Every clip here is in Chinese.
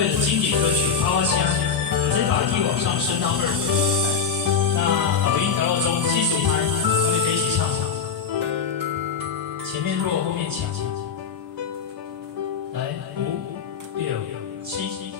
会的经典歌曲《趴趴虾》，我们再把一往上升到2度。那导音调到中，75拍，我们可以一起唱。前面弱，后面强。来，5、6、7。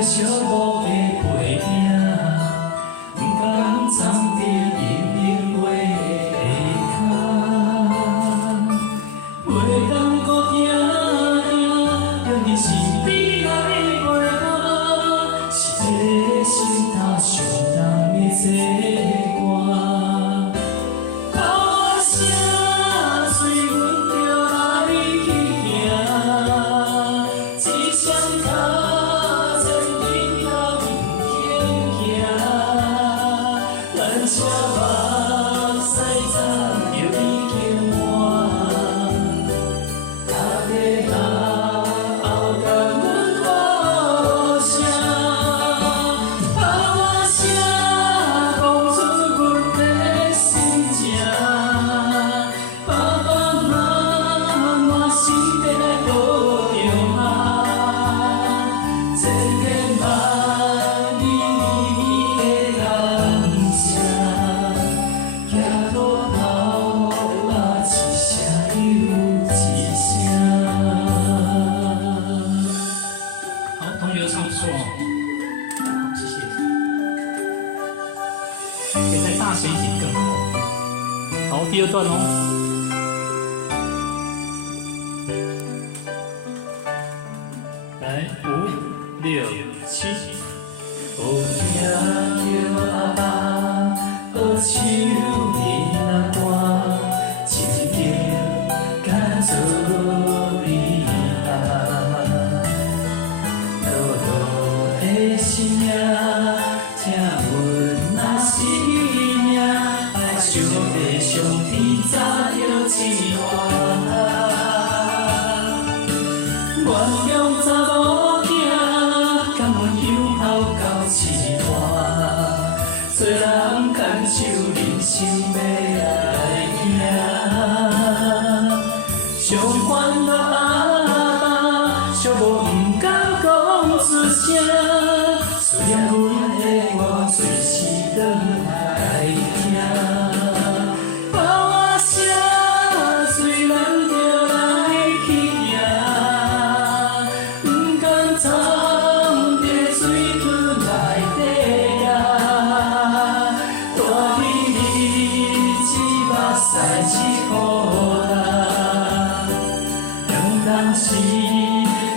小路的背影，不敢藏伫阴冷月下，袂当搁定定，着你身边来陪伴，是这心头上重的这歌。歌声随阮着来去行，一双脚。车目屎早就已经满，大家后甲阮歌声，把我声讲出阮的心情，爸爸妈妈身边来保重啊，千言万语的感谢。同学都唱不错哦，谢谢。可以再大声一点更好。好，第2段哦。来，5、6、7。有听着阿爸学唱闽南歌，一定敢做你爸。心命，听阮若是命，爱想要上天早着一段。原谅查某囝，甘愿向后到一半，做人感受人生要来行。上烦恼阿爸，寂寞不敢讲出声。思念阮的我，随时转来听。把我声随咱着来去行，不敢藏在水船内底啊。大日子目屎一呼啦，两当时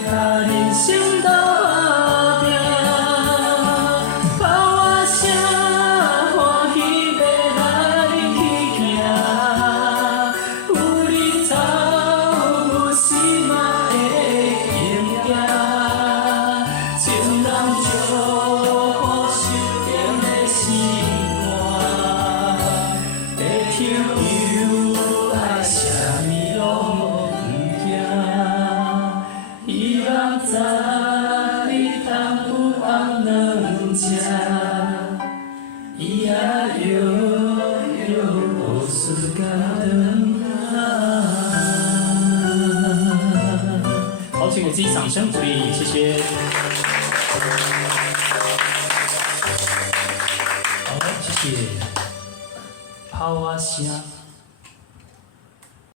甲人生斗。好，请给自己掌声鼓励，谢谢。好，谢谢。抛啊声。